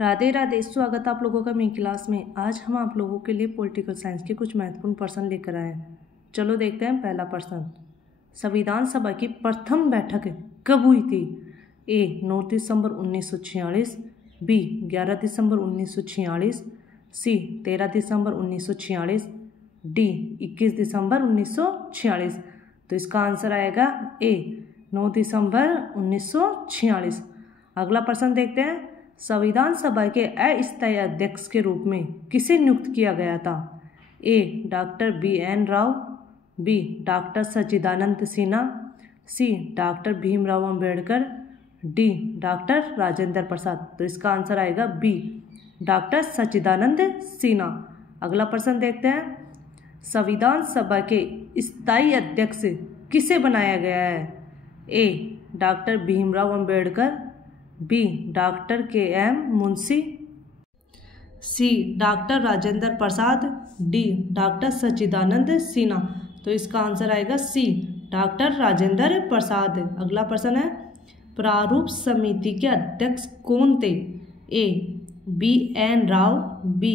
राधे राधे, स्वागत आप लोगों का मेरी क्लास में। आज हम आप लोगों के लिए पॉलिटिकल साइंस के कुछ महत्वपूर्ण प्रश्न लेकर आए हैं। चलो देखते हैं पहला प्रश्न। संविधान सभा की प्रथम बैठक कब हुई थी? ए 9 दिसंबर 1946, बी 11 दिसंबर 1946, सी 13 दिसंबर 1946, डी 21 दिसंबर 1946। तो इसका आंसर आएगा ए 9 दिसंबर 1946। अगला प्रश्न देखते हैं। संविधान सभा के अस्थायी अध्यक्ष के रूप में किसे नियुक्त किया गया था? A doctor BN Rao, B doctor Sachchidananda Sinha, C doctor Bhimrao Ambedkar, D doctor Rajendra Prasad. तो इसका आंसर आएगा बी डॉक्टर सच्चिदानंद सिन्हा। अगला प्रश्न देखते हैं। संविधान सभा के स्थायी अध्यक्ष किसे बनाया गया है? A doctor Bhimrao Ambedkar, B doctor KM Munshi, C doctor Rajendra Prasad, D doctor Sachchidananda Sinha. तो इसका आंसर आएगा सी डॉक्टर राजेंद्र प्रसाद। अगला प्रश्न है। प्रारूप समिति के अध्यक्ष कौन थे? A BN Rao, B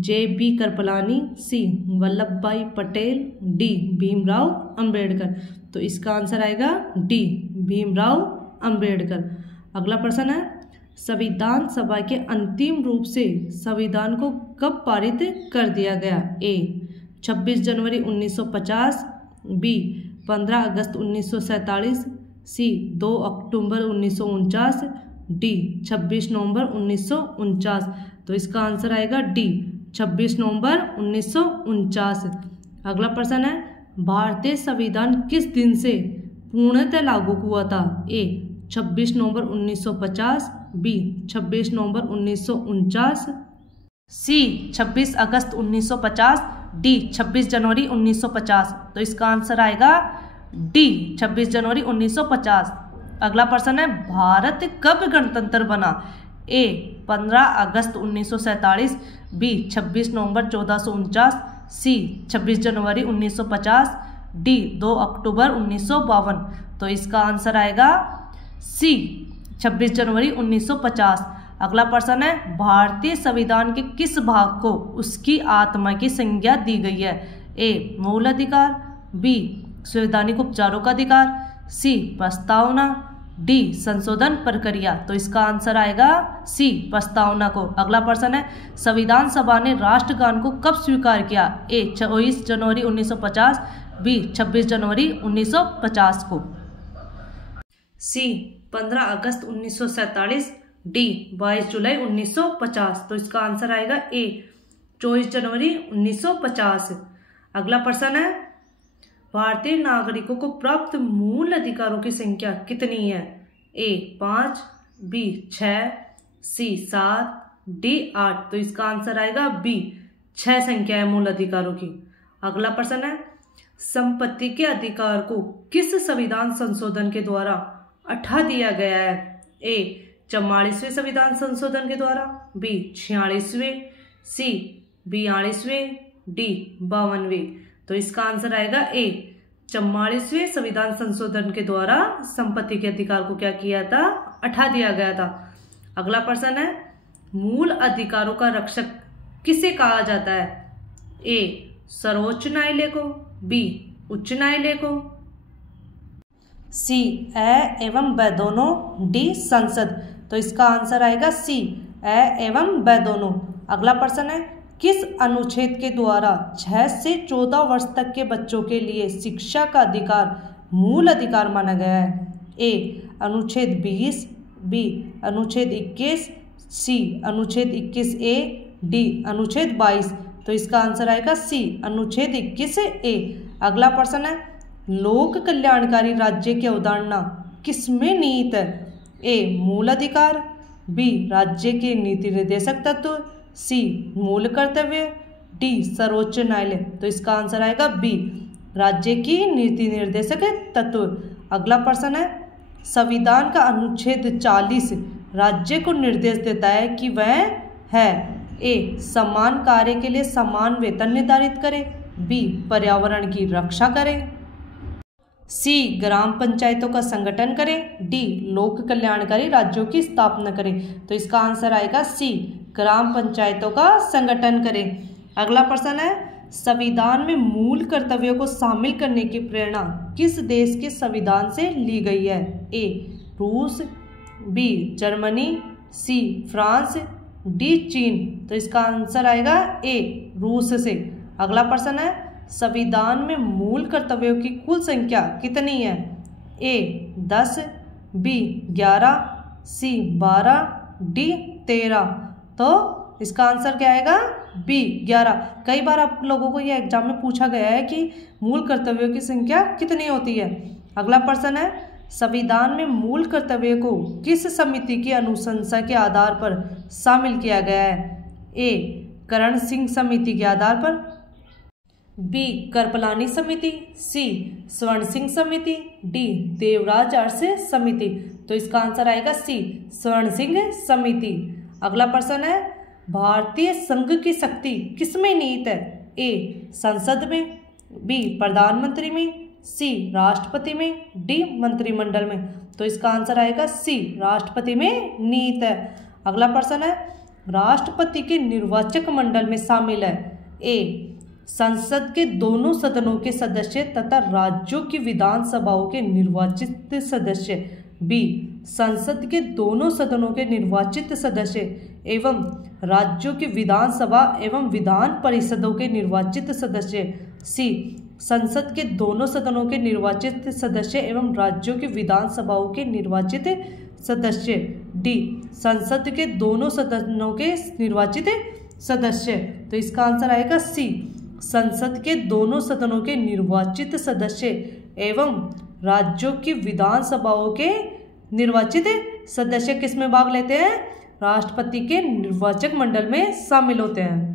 JB Kripalani, C Vallabh Bhai Patel, D Bhimrao Ambedkar. तो इसका आंसर आएगा डी भीमराव अंबेडकर। अगला प्रश्न है। संविधान सभा के अंतिम रूप से संविधान को कब पारित कर दिया गया? ए 26 जनवरी 1950, बी 15 अगस्त 1947, सी 2 अक्टूबर 1949, डी 26 नवंबर 1949। तो इसका आंसर आएगा डी 26 नवंबर 1949। अगला प्रश्न है। भारतीय संविधान किस दिन से पूर्णतः लागू हुआ था? ए 26 नवंबर 1950, बी 26 नवंबर 1949, सी 26 अगस्त 1950, डी 26 जनवरी 1950। तो इसका आंसर आएगा डी 26 जनवरी 1950। अगला प्रश्न है। भारत कब गणतंत्र बना? ए 15 अगस्त 1947, बी 26 नवंबर 1449, सी 26 जनवरी 1950, डी 2 अक्टूबर 1952। तो इसका आंसर आएगा सी 26 जनवरी 1950। अगला प्रश्न है। भारतीय संविधान के किस भाग को उसकी आत्मा की संज्ञा दी गई है? ए मूल अधिकार, बी संवैधानिक उपचारों का अधिकार, सी प्रस्तावना, डी संशोधन प्रक्रिया। तो इसका आंसर आएगा सी प्रस्तावना को। अगला प्रश्न है। संविधान सभा ने राष्ट्रगान को कब स्वीकार किया? ए 24 जनवरी 1950, बी 26 जनवरी 1950 को, सी 15 अगस्त 1947, डी 22 जुलाई 1950। तो इसका आंसर आएगा ए 24 जनवरी 1950। अगला प्रश्न है। भारतीय नागरिकों को प्राप्त मूल अधिकारों की संख्या कितनी है? ए 5, बी 6, सी 7, डी 8। तो इसका आंसर आएगा बी 6 संख्या है मूल अधिकारों की। अगला प्रश्न है। संपत्ति के अधिकार को किस संविधान संशोधन के द्वारा हटा दिया गया है? ए 44वें संविधान संशोधन के द्वारा, बी 46वें, सी 42वें, डी 52वें। तो इसका आंसर आएगा ए 44वें संविधान संशोधन के द्वारा संपत्ति के अधिकार को क्या किया था? हटा दिया गया था। अगला प्रश्न है। मूल अधिकारों का रक्षक किसे कहा जाता है? ए सर्वोच्च न्यायालय को, बी उच्च न्यायालय को, सी ए एवं व दोनों, डी संसद। तो इसका आंसर आएगा सी ए एवं व दोनों। अगला प्रश्न है। किस अनुच्छेद के द्वारा 6 से 14 वर्ष तक के बच्चों के लिए शिक्षा का अधिकार मूल अधिकार माना गया है? ए अनुच्छेद 20, बी अनुच्छेद 21, सी अनुच्छेद 21A, डी अनुच्छेद 22। तो इसका आंसर आएगा सी अनुच्छेद 21A। अगला प्रश्न है। लोक कल्याणकारी राज्य की अवधारणा किसमें निहित है? ए मूल अधिकार, बी राज्य के नीति निर्देशक तत्व, सी मूल कर्तव्य, डी सर्वोच्च न्यायालय। तो इसका आंसर आएगा बी राज्य की नीति निर्देशक तत्व। अगला प्रश्न है। संविधान का अनुच्छेद 40 राज्य को निर्देश देता है कि वह है ए समान कार्य के लिए समान वेतन निर्धारित करे, बी पर्यावरण की रक्षा करे, सी ग्राम पंचायतों का संगठन करें। डी लोक कल्याणकारी राज्यों की स्थापना करें। तो इसका आंसर आएगा सी ग्राम पंचायतों का संगठन करें। अगला प्रश्न है, संविधान में मूल कर्तव्यों को शामिल करने की प्रेरणा किस देश के संविधान से ली गई है? ए रूस, B Germany, C France, D चीन। तो इसका आंसर आएगा ए रूस से। अगला प्रश्न है, संविधान में मूल कर्तव्यों की कुल संख्या कितनी है? ए 10, बी 11, सी 12, डी 13। तो इसका आंसर क्या आएगा? बी 11। कई बार आप लोगों को यह एग्जाम में पूछा गया है कि मूल कर्तव्यों की संख्या कितनी होती है। अगला प्रश्न है, संविधान में मूल कर्तव्यों को किस समिति की अनुशंसा के आधार पर शामिल किया गया है? ए करण सिंह समिति के आधार पर, बी कृपलानी समिति, सी स्वर्ण सिंह समिति, डी देवराज अरसे समिति। तो इसका आंसर आएगा सी स्वर्ण सिंह समिति। अगला प्रश्न है, भारतीय संघ की शक्ति किसमें निहित है? ए संसद में, बी प्रधानमंत्री में, सी राष्ट्रपति में, डी मंत्रिमंडल में। तो इसका आंसर आएगा सी राष्ट्रपति में निहित है। अगला प्रश्न है, राष्ट्रपति के निर्वाचक मंडल में शामिल है? ए संसद के दोनों सदनों के सदस्य तथा राज्यों की विधानसभाओं के निर्वाचित सदस्य, बी संसद के दोनों सदनों के निर्वाचित सदस्य एवं राज्यों की विधानसभा एवं विधान परिषदों के निर्वाचित सदस्य, सी संसद के दोनों सदनों के निर्वाचित सदस्य एवं राज्यों की विधानसभाओं के निर्वाचित सदस्य, डी संसद के दोनों सदनों के निर्वाचित सदस्य। तो इसका आंसर आएगा सी संसद के दोनों सदनों के निर्वाचित सदस्य एवं राज्यों की विधानसभाओं के निर्वाचित सदस्य किस में भाग लेते हैं? राष्ट्रपति के निर्वाचक मंडल में शामिल होते हैं।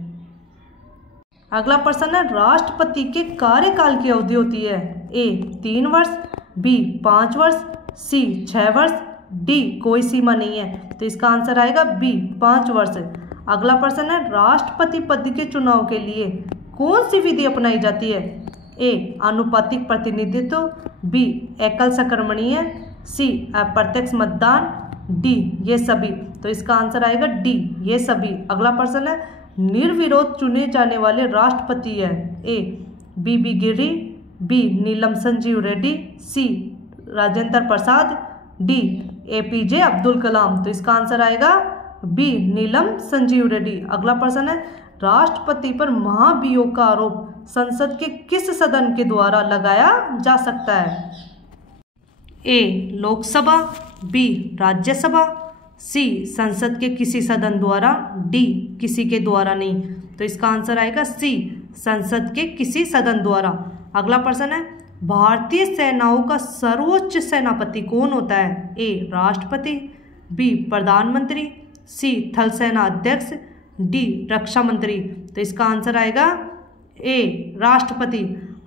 अगला प्रश्न है, राष्ट्रपति के कार्यकाल की अवधि होती है? ए 3 वर्ष, बी 5 वर्ष, सी 6 वर्ष, डी कोई सीमा नहीं है। तो इसका आंसर आएगा बी 5 वर्ष। अगला प्रश्न है, राष्ट्रपति पद के चुनाव के लिए कौन सी विधि अपनाई जाती है? ए आनुपातिक प्रतिनिधित्व, बी एकल संक्रमणीय, सी अप्रत्यक्ष मतदान, डी ये सभी। तो इसका आंसर आएगा डी ये सभी। अगला प्रश्न है, निर्विरोध चुने जाने वाले राष्ट्रपति है? A B Giri, B Neelam Sanjiva Reddy, C Rajendra Prasad, D APJ Abdul Kalam. तो इसका आंसर आएगा बी नीलम संजीव रेड्डी। अगला प्रश्न है, राष्ट्रपति पर महाभियोग का आरोप संसद के किस सदन के द्वारा लगाया जा सकता है? ए लोकसभा, बी राज्यसभा, सी संसद के किसी सदन द्वारा, डी किसी के द्वारा नहीं। तो इसका आंसर आएगा सी संसद के किसी सदन द्वारा। अगला प्रश्न है, भारतीय सेनाओं का सर्वोच्च सेनापति कौन होता है? ए राष्ट्रपति, बी प्रधानमंत्री, सी थल सेना अध्यक्ष, डी रक्षा मंत्री। तो इसका आंसर आएगा ए राष्ट्रपति।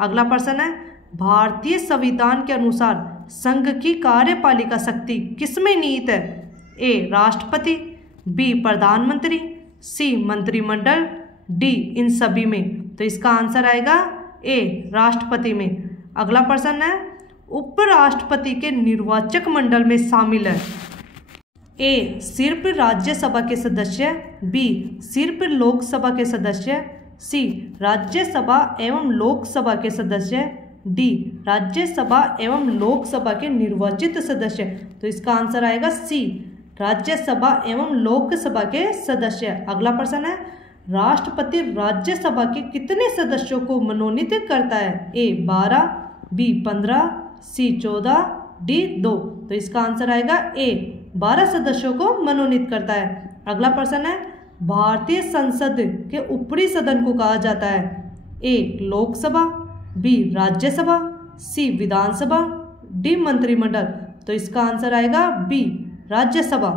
अगला प्रश्न है, भारतीय संविधान के अनुसार संघ की कार्यपालिका शक्ति किसमें निहित है? ए राष्ट्रपति, बी प्रधानमंत्री, सी मंत्रिमंडल, डी इन सभी में। तो इसका आंसर आएगा ए राष्ट्रपति में। अगला प्रश्न है, उपराष्ट्रपति के निर्वाचक मंडल में शामिल है? ए सिर्फ राज्यसभा के सदस्य, बी सिर्फ लोकसभा के सदस्य, सी राज्यसभा एवं लोकसभा के सदस्य, डी राज्यसभा एवं लोकसभा के निर्वाचित सदस्य। तो इसका आंसर आएगा सी राज्यसभा एवं लोकसभा के सदस्य। अगला प्रश्न है, राष्ट्रपति राज्यसभा के कितने सदस्यों को मनोनीत करता है? ए 12, बी 15, सी 14, डी 2। तो इसका आंसर आएगा ए 12 सदस्यों को मनोनीत करता है। अगला प्रश्न है, भारतीय संसद के ऊपरी सदन को कहा जाता है? ए लोकसभा, बी राज्यसभा, सी विधानसभा, डी मंत्रिमंडल। तो इसका आंसर आएगा बी राज्यसभा।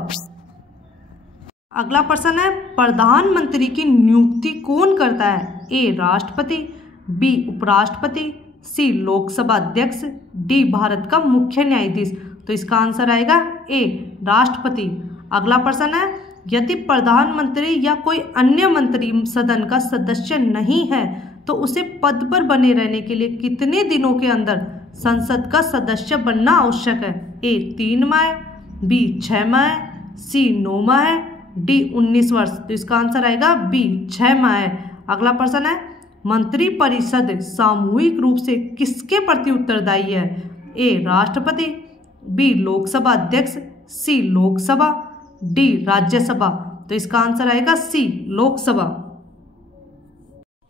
अगला प्रश्न है, प्रधानमंत्री की नियुक्ति कौन करता है? ए राष्ट्रपति, बी उपराष्ट्रपति, सी लोकसभा अध्यक्ष, डी भारत का मुख्य न्यायाधीश। तो इसका आंसर आएगा ए राष्ट्रपति। अगला प्रश्न है, यदि प्रधानमंत्री या कोई अन्य मंत्री सदन का सदस्य नहीं है तो उसे पद पर बने रहने के लिए कितने दिनों के अंदर संसद का सदस्य बनना आवश्यक है? ए 3 माह, बी 6 माह, सी 9 माह, डी 19 वर्ष। तो इसका आंसर आएगा बी 6 माह। अगला प्रश्न है, मंत्रिपरिषद सामूहिक रूप से किसके प्रति उत्तरदायी है? ए राष्ट्रपति, बी लोकसभा अध्यक्ष, सी लोकसभा, डी राज्यसभा। तो इसका आंसर आएगा सी लोकसभा।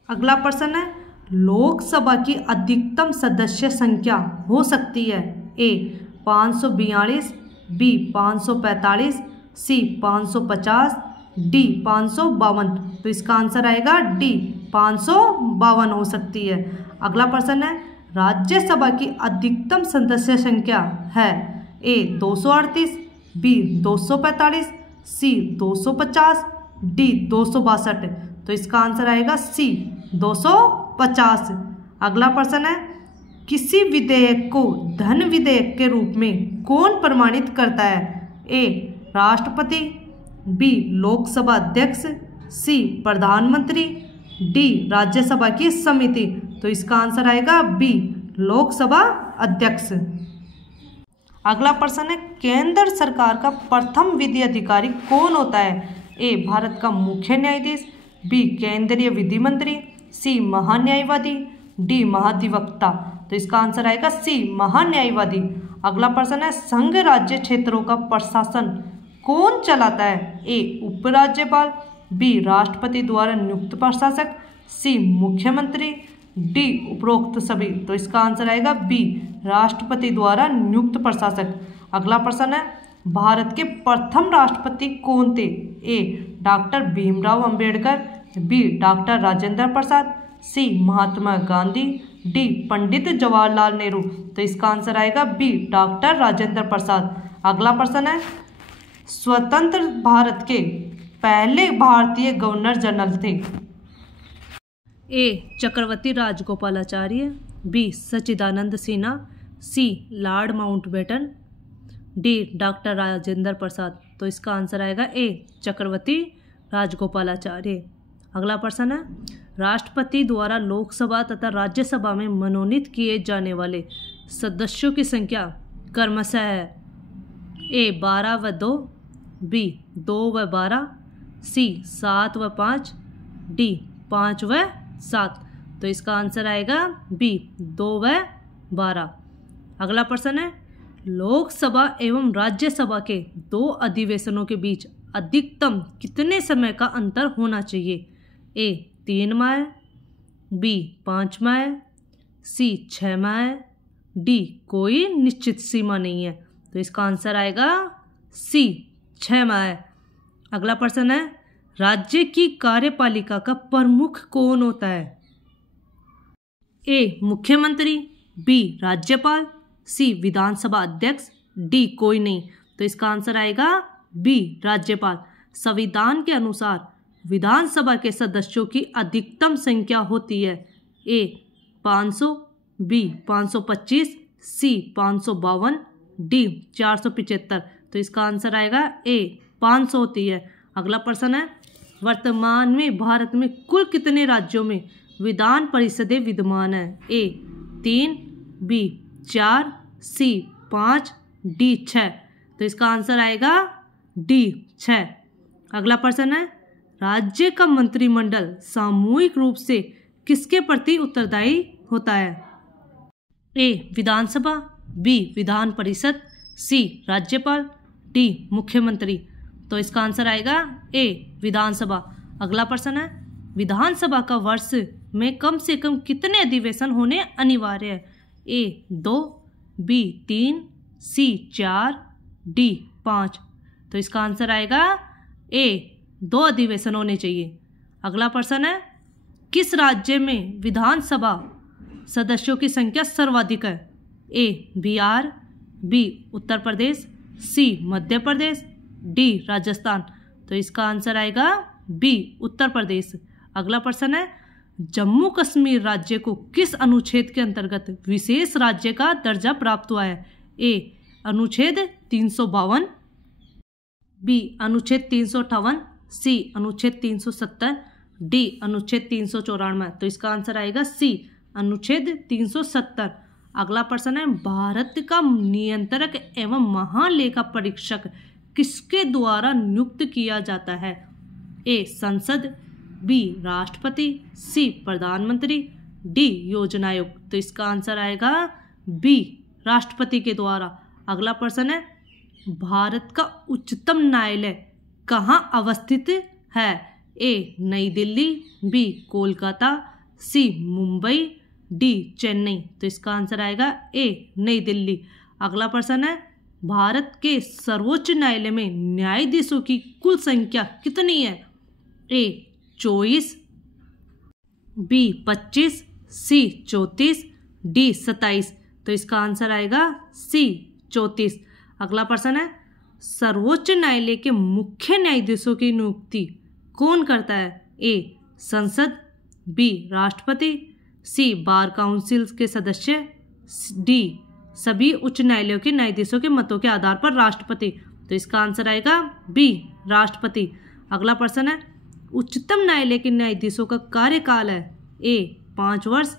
अगला प्रश्न है, लोकसभा की अधिकतम सदस्य संख्या हो सकती है? ए 542, बी 545, सी 550, डी 552। तो इसका आंसर आएगा डी 552 हो सकती है। अगला प्रश्न है, राज्यसभा की अधिकतम सदस्य संख्या है? ए 238, बी 245, सी 250, डी 262। तो इसका आंसर आएगा सी 250। अगला प्रश्न है, किसी विधेयक को धन विधेयक के रूप में कौन प्रमाणित करता है? ए राष्ट्रपति, बी लोकसभा अध्यक्ष, सी प्रधानमंत्री, डी राज्यसभा की समिति। तो इसका आंसर आएगा बी लोकसभा अध्यक्ष। अगला प्रश्न है, केंद्र सरकार का प्रथम विधि अधिकारी कौन होता है? ए भारत का मुख्य न्यायाधीश, बी केंद्रीय विधि मंत्री, सी महान्यायवादी, डी महाधिवक्ता। तो इसका आंसर आएगा सी महान्यायवादी। अगला प्रश्न है, संघ राज्य क्षेत्रों का प्रशासन कौन चलाता है? ए उपराज्यपाल, बी राष्ट्रपति द्वारा नियुक्त प्रशासक, सी मुख्यमंत्री, डी उपरोक्त सभी। तो इसका आंसर आएगा बी राष्ट्रपति द्वारा नियुक्त प्रशासक। अगला प्रश्न है, भारत के प्रथम राष्ट्रपति कौन थे? A doctor Bhimrao Ambedkar, B doctor Rajendra Prasad, C Mahatma Gandhi, D Pandit Jawaharlal Nehru. तो इसका आंसर आएगा बी डॉक्टर राजेंद्र प्रसाद। अगला प्रश्न है, स्वतंत्र भारत के पहले भारतीय गवर्नर जनरल थे? A Chakravarti Rajagopalachari, B Sachchidananda Sinha, C Lord Mountbatten, D doctor Rajendra Prasad. तो इसका आंसर आएगा ए चक्रवर्ती राजगोपालाचार्य। अगला प्रश्न है, राष्ट्रपति द्वारा लोकसभा तथा राज्यसभा में मनोनीत किए जाने वाले सदस्यों की संख्या क्रमशः है? ए 12 व 2, बी 2 व 12, सी 7 व 5, डी 5 व 7। तो इसका आंसर आएगा बी 2 व 12। अगला प्रश्न है, लोकसभा एवं राज्यसभा के 2 अधिवेशनों के बीच अधिकतम कितने समय का अंतर होना चाहिए? ए 3 माह, बी 5 माह, सी 6 माह, डी कोई निश्चित सीमा नहीं है। तो इसका आंसर आएगा सी 6 माह। अगला प्रश्न है, राज्य की कार्यपालिका का प्रमुख कौन होता है? ए मुख्यमंत्री, बी राज्यपाल, सी विधानसभा अध्यक्ष, डी कोई नहीं। तो इसका आंसर आएगा बी राज्यपाल। संविधान के अनुसार विधानसभा के सदस्यों की अधिकतम संख्या होती है? ए 500, बी 525, सी 552, डी 475। तो इसका आंसर आएगा ए 500 होती है। अगला प्रश्न है, वर्तमान में भारत में कुल कितने राज्यों में विधान परिषदें विद्यमान है? ए 3, बी 4, सी 5, डी 6। तो इसका आंसर आएगा डी 6। अगला प्रश्न है, राज्य का मंत्रिमंडल सामूहिक रूप से किसके प्रति उत्तरदायी होता है? ए विधानसभा, बी विधान परिषद, सी राज्यपाल, डी मुख्यमंत्री। तो इसका आंसर आएगा ए विधानसभा। अगला प्रश्न है, विधानसभा का वर्ष में कम से कम कितने अधिवेशन होने अनिवार्य है? ए 2, बी 3, सी 4, डी 5। तो इसका आंसर आएगा ए 2 अधिवेशन होने चाहिए। अगला प्रश्न है, किस राज्य में विधानसभा सदस्यों की संख्या सर्वाधिक है? ए बिहार, बी उत्तर प्रदेश, सी मध्य प्रदेश, डी राजस्थान। तो इसका आंसर आएगा बी उत्तर प्रदेश। अगला प्रश्न है, जम्मू कश्मीर राज्य को किस अनुच्छेद के अंतर्गत विशेष राज्य का दर्जा प्राप्त हुआ है? ए अनुच्छेद 352, बी अनुच्छेद 358, सी अनुच्छेद 370, डी अनुच्छेद 394। तो इसका आंसर आएगा सी अनुच्छेद 370। अगला प्रश्न है, भारत का नियंत्रक एवं महालेखा परीक्षक किसके द्वारा नियुक्त किया जाता है? ए संसद, बी राष्ट्रपति, सी प्रधानमंत्री, डी योजना आयोग। तो इसका आंसर आएगा बी राष्ट्रपति के द्वारा। अगला प्रश्न है, भारत का उच्चतम न्यायालय कहाँ अवस्थित है? ए नई दिल्ली, बी कोलकाता, सी मुंबई, डी चेन्नई। तो इसका आंसर आएगा ए नई दिल्ली। अगला प्रश्न है, भारत के सर्वोच्च न्यायालय में न्यायाधीशों की कुल संख्या कितनी है? ए 24, बी 25, सी 34, डी 27। तो इसका आंसर आएगा सी 34। अगला प्रश्न है, सर्वोच्च न्यायालय के मुख्य न्यायाधीशों की नियुक्ति कौन करता है? ए संसद, बी राष्ट्रपति, सी बार काउंसिल के सदस्य, डी सभी उच्च न्यायालयों के न्यायाधीशों के मतों के आधार पर राष्ट्रपति। तो इसका आंसर आएगा बी राष्ट्रपति। अगला प्रश्न है, उच्चतम न्यायालय के न्यायाधीशों का कार्यकाल है? ए 5 वर्ष,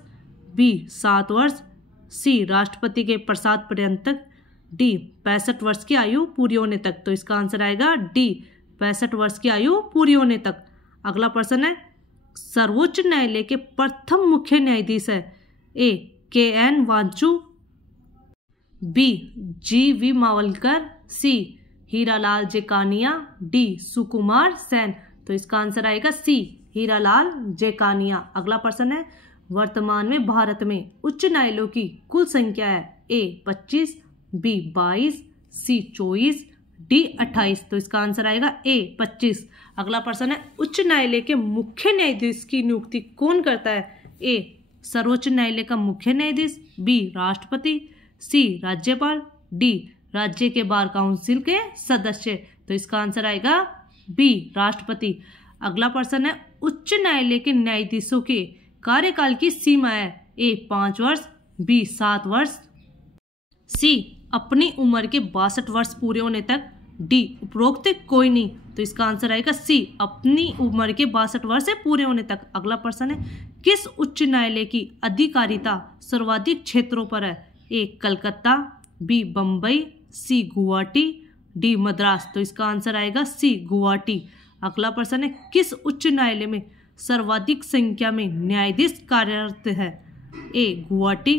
बी 7 वर्ष, सी राष्ट्रपति के प्रसाद पर्यंत तक, डी 65 वर्ष की आयु पूरी होने तक। तो इसका आंसर आएगा डी 65 वर्ष की आयु पूरी होने तक। अगला प्रश्न है, सर्वोच्च न्यायालय के प्रथम मुख्य न्यायाधीश है? A K N. Wanchoo, B G V. Mavalankar, C Hiralal Kania, D Sukumar Sen. तो इसका आंसर आएगा सी हीरालाल जेकानिया। अगला प्रश्न है, वर्तमान में भारत में उच्च न्यायालयों की कुल संख्या है? ए 25, बी 22, सी 24, डी 28। तो इसका आंसर आएगा ए 25। अगला प्रश्न है, उच्च न्यायालय के मुख्य न्यायाधीश की नियुक्ति कौन करता है? ए सर्वोच्च न्यायालय का मुख्य न्यायाधीश, बी राष्ट्रपति, सी राज्यपाल, डी राज्य के बार काउंसिल के सदस्य। तो इसका आंसर आएगा बी राष्ट्रपति। अगला प्रश्न है, उच्च न्यायालय के न्यायाधीशों के कार्यकाल की सीमा है? ए 5 वर्ष, बी 7 वर्ष, सी अपनी उम्र के 62 वर्ष पूरे होने तक, डी उपरोक्त कोई नहीं। तो इसका आंसर आएगा सी अपनी उम्र के 62 वर्ष से पूरे होने तक। अगला प्रश्न है, किस उच्च न्यायालय की अधिकारिता सर्वाधिक क्षेत्रों पर है? ए कलकत्ता, बी बम्बई, सी गुवाहाटी, डी मद्रास। तो इसका आंसर आएगा सी गुवाहाटी। अगला प्रश्न है, किस उच्च न्यायालय में सर्वाधिक संख्या में न्यायाधीश कार्यरत है? ए गुवाहाटी,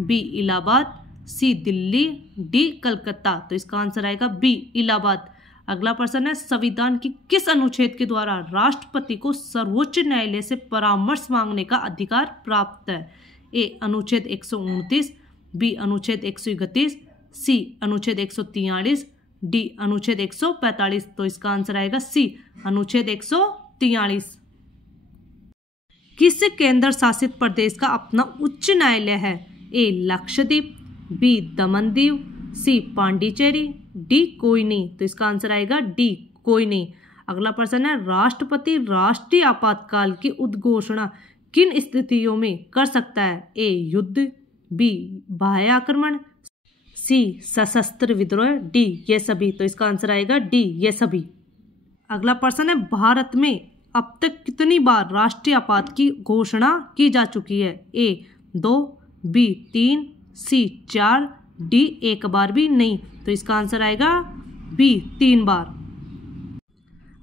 बी इलाहाबाद, सी दिल्ली, डी कलकत्ता। तो इसका आंसर आएगा बी इलाहाबाद। अगला प्रश्न है, संविधान की किस अनुच्छेद के द्वारा राष्ट्रपति को सर्वोच्च न्यायालय से परामर्श मांगने का अधिकार प्राप्त है? ए अनुच्छेद 129, बी अनुच्छेद 131, सी अनुच्छेद 143, डी अनुच्छेद 145। तो इसका आंसर आएगा सी अनुच्छेद 143। किस केंद्र शासित प्रदेश का अपना उच्च न्यायालय है? ए लक्षद्वीप, बी दमन दीव, सी पांडिचेरी, डी कोई नहीं। तो इसका आंसर आएगा डी कोई नहीं। अगला प्रश्न है, राष्ट्रपति राष्ट्रीय आपातकाल की उद्घोषणा किन स्थितियों में कर सकता है? ए युद्ध, बी बाह्य आक्रमण, सी सशस्त्र विद्रोह, डी ये सभी। तो इसका आंसर आएगा डी ये सभी। अगला प्रश्न है, भारत में अब तक कितनी बार राष्ट्रीय आपात की घोषणा की जा चुकी है? ए 2, बी 3, सी 4, डी एक बार भी नहीं। तो इसका आंसर आएगा बी 3 बार।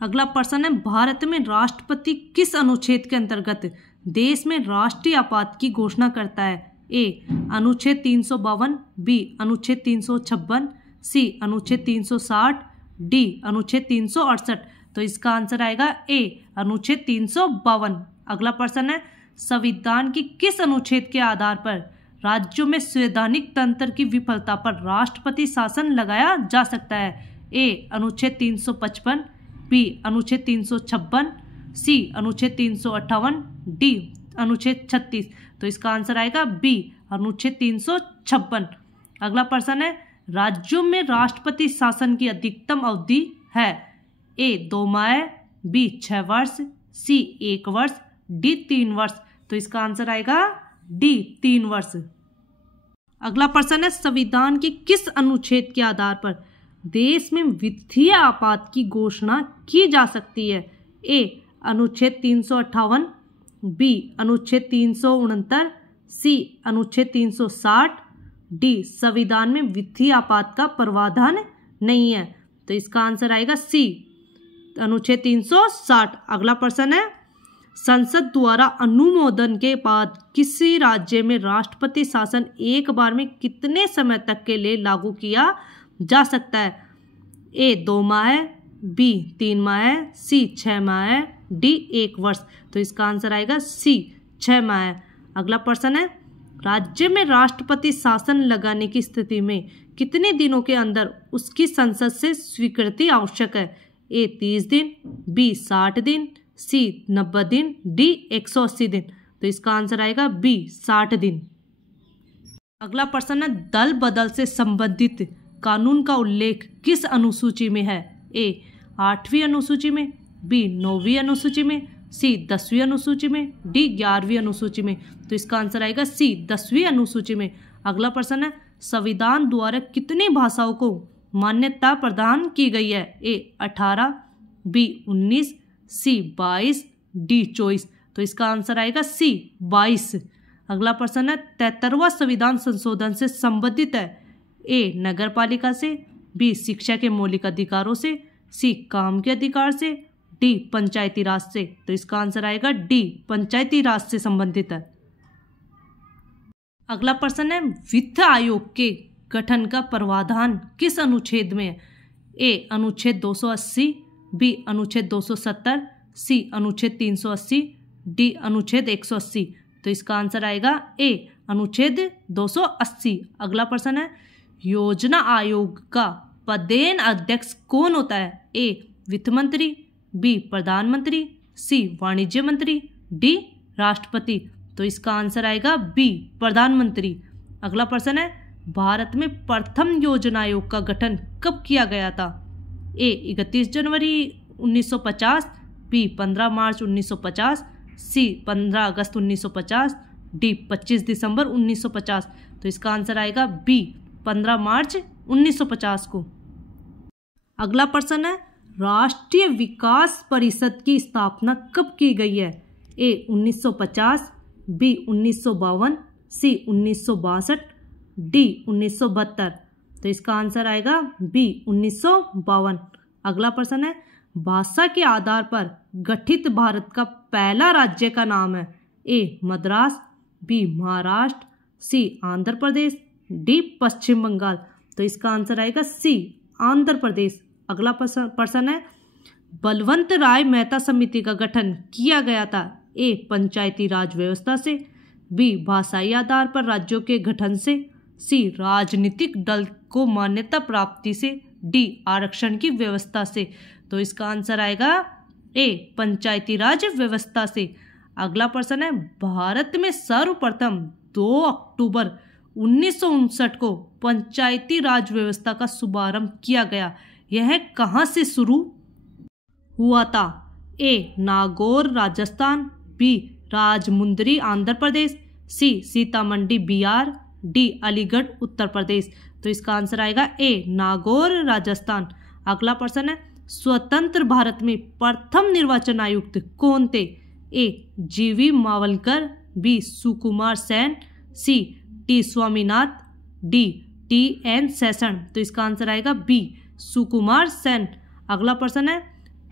अगला प्रश्न है, भारत में राष्ट्रपति किस अनुच्छेद के अंतर्गत देश में राष्ट्रीय आपात की घोषणा करता है? ए अनुच्छेद 352, बी अनुच्छेद 356, सी अनुच्छेद 360, डी अनुच्छेद 368। तो इसका आंसर आएगा ए अनुच्छेद 352। अगला प्रश्न है, संविधान की किस अनुच्छेद के आधार पर राज्यों में संवैधानिक तंत्र की विफलता पर राष्ट्रपति शासन लगाया जा सकता है? ए अनुच्छेद 355, बी अनुच्छेद 356, सी अनुच्छेद 358, डी अनुच्छेद 36। तो इसका आंसर आएगा बी अनुच्छेद 356। अगला प्रश्न है, राज्यों में राष्ट्रपति शासन की अधिकतम अवधि है? ए 2 माह, बी 6 वर्ष, सी 1 वर्ष, डी 3 वर्ष। तो इसका आंसर आएगा डी 3 वर्ष। अगला प्रश्न है, संविधान के किस अनुच्छेद के आधार पर देश में वित्तीय आपात की घोषणा की जा सकती है? ए अनुच्छेद 358, बी अनुच्छेद 369, सी अनुच्छेद 360, डी संविधान में वित्तीय आपात का प्रावधान नहीं है। तो इसका आंसर आएगा सी, अनुच्छेद 360। अगला प्रश्न है, संसद द्वारा अनुमोदन के बाद किसी राज्य में राष्ट्रपति शासन एक बार में कितने समय तक के लिए लागू किया जा सकता है? ए 2 माह, बी 3 माह, सी 6 माह, डी 1 वर्ष। तो इसका आंसर आएगा सी 6 माह। अगला प्रश्न है, राज्य में राष्ट्रपति शासन लगाने की स्थिति में कितने दिनों के अंदर उसकी संसद से स्वीकृति आवश्यक है? ए 30 दिन, बी 60 दिन, सी 90 दिन, डी 180 दिन। तो इसका आंसर आएगा बी 60 दिन। अगला प्रश्न है, दल बदल से संबंधित कानून का उल्लेख किस अनुसूची में है? ए 8वीं अनुसूची में, बी 9वीं अनुसूची में, सी 10वीं अनुसूची में, डी 11वीं अनुसूची में। तो इसका आंसर आएगा सी 10वीं अनुसूची में। अगला प्रश्न है, संविधान द्वारा कितनी भाषाओं को मान्यता प्रदान की गई है? ए 18, बी 19, सी 22, डी 24। तो इसका आंसर आएगा सी 22। अगला प्रश्न है, 73वां संविधान संशोधन से संबंधित है? ए नगर पालिका से, बी शिक्षा के मौलिक अधिकारों से, सी काम के अधिकार से, डी पंचायती राज से। तो इसका आंसर आएगा डी पंचायती राज से संबंधित है। अगला प्रश्न है, वित्त आयोग के गठन का प्रावधान किस अनुच्छेद में है? ए अनुच्छेद 280, बी अनुच्छेद 270, सी अनुच्छेद 380, डी अनुच्छेद 180। तो इसका आंसर आएगा ए अनुच्छेद 280। अगला प्रश्न है, योजना आयोग का पदेन अध्यक्ष कौन होता है? ए वित्त मंत्री, बी प्रधानमंत्री, सी वाणिज्य मंत्री, डी राष्ट्रपति। तो इसका आंसर आएगा बी प्रधानमंत्री। अगला प्रश्न है, भारत में प्रथम योजना आयोग का गठन कब किया गया था? ए 31 जनवरी 1950, बी 15 मार्च 1950, सी 15 अगस्त 1950, डी 25 दिसंबर 1950। तो इसका आंसर आएगा बी 15 मार्च 1950 को। अगला प्रश्न है, राष्ट्रीय विकास परिषद की स्थापना कब की गई है? ए 1950, बी 1952, सी 1962, डी 1972। तो इसका आंसर आएगा बी 1952। अगला प्रश्न है, भाषा के आधार पर गठित भारत का पहला राज्य का नाम है? ए मद्रास, बी महाराष्ट्र, सी आंध्र प्रदेश, डी पश्चिम बंगाल। तो इसका आंसर आएगा सी आंध्र प्रदेश। अगला प्रश्न है, बलवंत राय मेहता समिति का गठन किया गया था? ए पंचायती राज व्यवस्था से, बी भाषाई आधार पर राज्यों के गठन से, सी राजनीतिक दल को मान्यता प्राप्ति से, डी आरक्षण की व्यवस्था से। तो इसका आंसर आएगा ए पंचायती राज व्यवस्था से। अगला प्रश्न है, भारत में सर्वप्रथम 2 अक्टूबर 1959 को पंचायती राज व्यवस्था का शुभारंभ किया गया। यह कहाँ से शुरू हुआ था? ए नागौर राजस्थान, बी राजमुंदरी आंध्र प्रदेश, सी सीतामढ़ी बिहार, डी अलीगढ़ उत्तर प्रदेश। तो इसका आंसर आएगा ए नागौर राजस्थान। अगला प्रश्न है, स्वतंत्र भारत में प्रथम निर्वाचन आयुक्त कौन थे? A G V Mavalankar, B Sukumar Sen, C T Swaminath, D T N Seshan. तो इसका आंसर आएगा बी सुकुमार सेन। अगला प्रश्न है,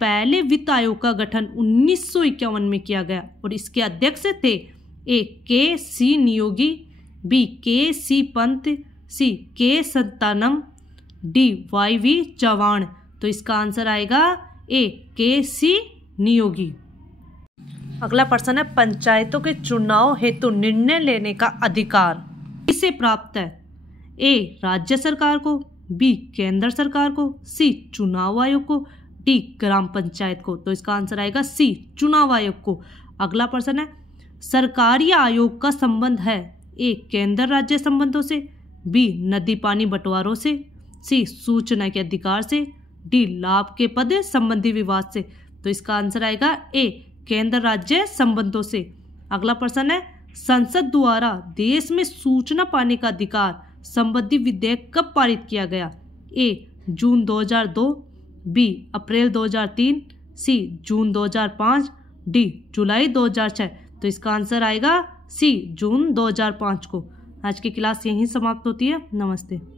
पहले वित्त आयोग का गठन 1951 में किया गया और इसके अध्यक्ष थे? ए के सी नियोगी, बी के सी पंत, सी के संतानम, डी वाई वी चौहान। तो इसका आंसर आएगा ए के सी नियोगी। अगला प्रश्न है, पंचायतों के चुनाव हेतु निर्णय लेने का अधिकार किसे प्राप्त है? ए राज्य सरकार को, बी केंद्र सरकार को, सी चुनाव आयोग को, डी ग्राम पंचायत को। तो इसका आंसर आएगा सी चुनाव आयोग को। अगला प्रश्न है, सरकारी आयोग का संबंध है? ए केंद्र राज्य संबंधों से, बी नदी पानी बंटवारों से, सी सूचना के अधिकार से, डी लाभ के पद संबंधी विवाद से। तो इसका आंसर आएगा ए केंद्र राज्य संबंधों से। अगला प्रश्न है, संसद द्वारा देश में सूचना पाने का अधिकार संबंधी विधेयक कब पारित किया गया? ए जून 2002, बी अप्रैल 2003, सी जून 2005, डी जुलाई 2006। तो इसका आंसर आएगा सी जून 2005 को। आज की क्लास यहीं समाप्त होती है। नमस्ते।